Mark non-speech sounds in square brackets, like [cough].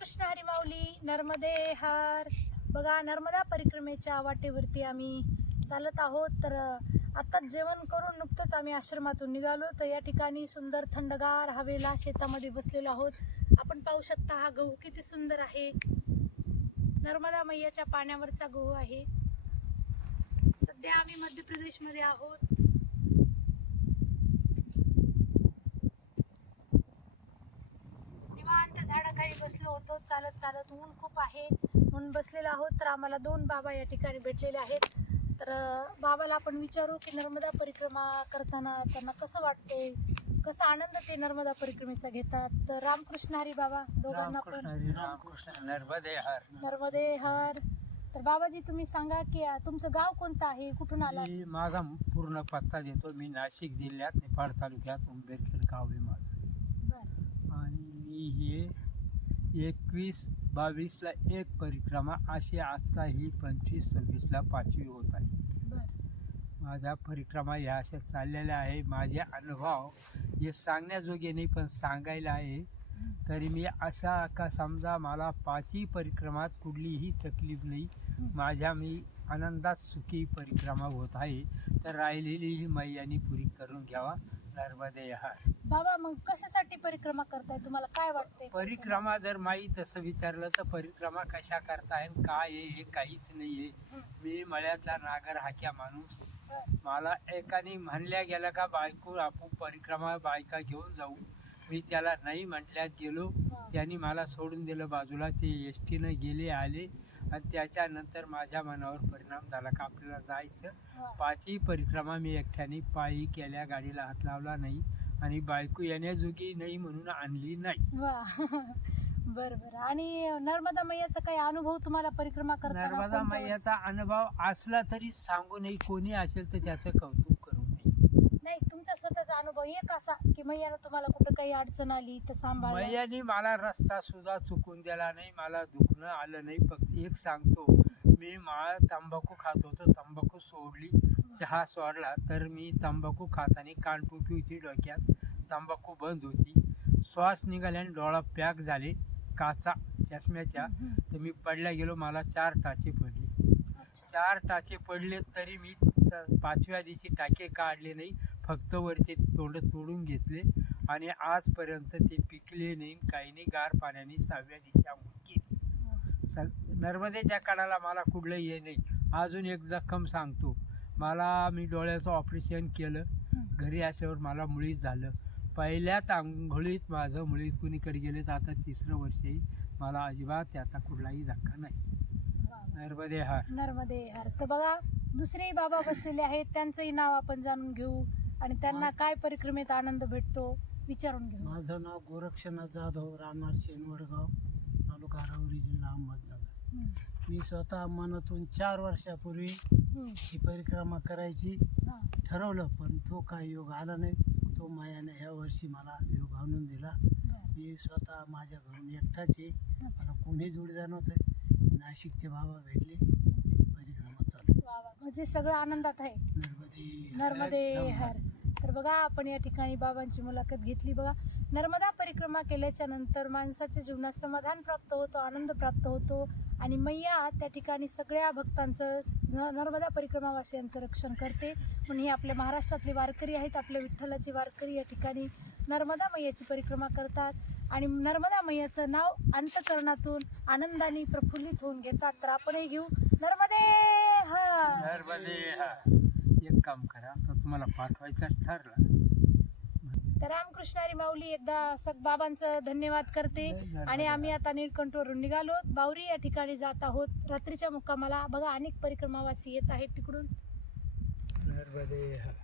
कृष्ण हरी माऊली नर्मदे हर. बघा नर्मदा परिक्रमेच्या वाटेवरती आम्ही चालत आहोत. तर आत्ताच जेवण करून नुकतंच आम्ही आश्रमातून निघालो. तर या ठिकाणी सुंदर थंडगार हवेला शेतामध्ये बसलेलो आहोत. आपण पाहू शकता हा गहू किती सुंदर आहे. नर्मदा मैयाच्या पाण्यावरचा गहू आहे. सध्या आम्ही मध्य प्रदेशमध्ये आहोत. होतो. चालत चालत ऊन खूप आहे. म्हणून बसलेलो आहोत. तर आम्हाला दोन बाबा या ठिकाणी भेटलेले आहेत. तर बाबाला आपण विचारू की नर्मदा परिक्रमा करताना त्यांना कसं वाटतंय? कसा आनंद ते नर्मदा परिक्रमेचा घेतात? तर रामकृष्ण हरी बाबा दोघांना पण. नर्मदे हर. नर्मदे हर. तर बाबाजी तुम्ही सांगा की तुमचं गाव कोणतं आहे? कुठून आला मी माझा पूर्ण पत्ता देतो. मी नाशिक जिल्ह्यात निफाड तालुक्यात उंबेरखेड गाव आहे माझं. आणि मी हे एकवीस बावीसला एक परिक्रमा अशी आत्ता ही पंचवीस सव्वीसला पाचवी होत आहे. बर. माझ्या परिक्रमा ह्या अशा चाललेल्या आहे. माझे अनुभव हे सांगण्याजोगे नाही पण सांगायला आहे. तरी मी असा का समजा मला पाचही परिक्रमात कुठलीही तकलीफ नाही. माझ्या मी आनंदात सुखी परिक्रमा होत आहे. तर राहिलेली ही मैयानी पुरी करून घ्यावा. नर्मदे हार बाबा मग कशासाठी परिक्रमा करताय? तुम्हाला काय वाटतंय? परिक्रमा जर माई तसं विचारलं तर परिक्रमा कशा करताय काय आहे हे काहीच नाही आहे हं. मी मळ्यातला नागर हाक्या माणूस. मला एकाने म्हणल्या गेलं का बायको आपण परिक्रमा बायका घेऊन जाऊ. मी त्याला नाही म्हटल्यात गेलो. त्यांनी मला सोडून दिलं. बाजूला ते एस टीनं गेले आले. आणि त्याच्यानंतर माझ्या मनावर परिणाम झाला का आपल्याला जायचं? हा. पाचही परिक्रमा मी एकट्याने पायी केल्या गाडीला हात लावला नाही आणि बायको येण्याजोगी नाही म्हणून आणली नाही. [laughs] बर बर आणि नर्मदा मैयाचा काही अनुभव तुम्हाला परिक्रमा करताना नर्मदा मैयाचा अनुभव असला तरी सांगू नाही कोणी असेल तर त्याचं कौतुक नये? नाही तुमचा स्वतःचा अनुभव एक असा की मैयानं तुम्हाला कुठं काही अडचण आली तर सांभाळ मैयानी मला रस्ता सुद्धा चुकून दिला नाही मला दुखणं आलं नाही. फक्त एक सांगतो मी माळ तंबाखू खात होतो तंबाखू सोडली चहा सोडला तर मी तंबाखू खाताना कान टोपी होती डोक्यात तंबाखू बंद होती. श्वास निघाल्याने डोळा पॅक झाले काचा चष्म्याच्या तर मी पडल्या गेलो मला चार टाचे पडले. चार टाचे पडले तरी मी पाचव्या दिवशी टाके काढले नाही फक्त वरचे तोंड तोडून घेतले आणि आजपर्यंत ते पिकले नाही. काही नाही गार पाण्याने सहाव्या दिवशी आंघोळ केली. स नर्मदेच्या काळाला मला कुठलं हे नाही. अजून एक जखम सांगतो. मला मी डोळ्याचं ऑपरेशन केलं. घरी असल्यावर मला मुळीच झालं. पहिल्याच आंघोळीत माझं मुळीत कुणीकडे गेले तर आता तिसरं वर्षही मला अजिबात त्याचा कुठलाही धक्का नाही. नर्मदे हार नर्मदे हार तर बघा दुसरेही बाबा बसलेले आहेत त्यांचंही नाव आपण जाणून घेऊ. आणि त्यांना काय परिक्रमेत आनंद भेटतो विचारून घेऊ माझं नाव गोरक्षनाथ जाधव राहणार शेनवडगाव तालुका राहुरी जिल्हा अहमदनगर. मी स्वतः मनातून चार वर्षापूर्वी. ही परिक्रमा करायची. ठरवलं पण तो काही योग आला नाही. तो मायाने ह्या वर्षी मला योग आणून दिला. मी स्वतः माझ्या घरून एकटाच आहे. मला कोणी जोडीदार नव्हतं. नाशिकचे बाबा भेटले. परिक्रमा चालू. म्हणजे सगळं आनंदात आहे. नर्मदे नर्मदे हर. तर बघा आपण या ठिकाणी बाबांची मुलाखत घेतली बघा. नर्मदा परिक्रमा केल्याच्यानंतर माणसाच्या जीवनात समाधान प्राप्त होतो आनंद प्राप्त होतो. आणि मैया त्या ठिकाणी सगळ्या भक्तांचं नर्मदा परिक्रमावासियांचं रक्षण करते. म्हणून ही आपल्या महाराष्ट्रातले वारकरी आहेत आपल्या विठ्ठलाचे वारकरी या ठिकाणी नर्मदा मैयाची परिक्रमा करतात. आणि नर्मदा मैयाचं नाव अंतकरणातून आनंदाने प्रफुल्लित होऊन घेतात. तर आपणही घेऊ. नर्मदे हा! नर्मदे हा! एक काम करा तुम्हाला पाठवायचं ठरला. तर रामकृष्ण हरी माऊली एकदा सग बाबांचं धन्यवाद करते. आणि आम्ही आता निळकंठवरून निघालो. बावरी या ठिकाणी जात आहोत. रात्रीच्या मुक्कामाला बघा अनेक परिक्रमावासी येत आहेत तिकडून. नर्मदे हार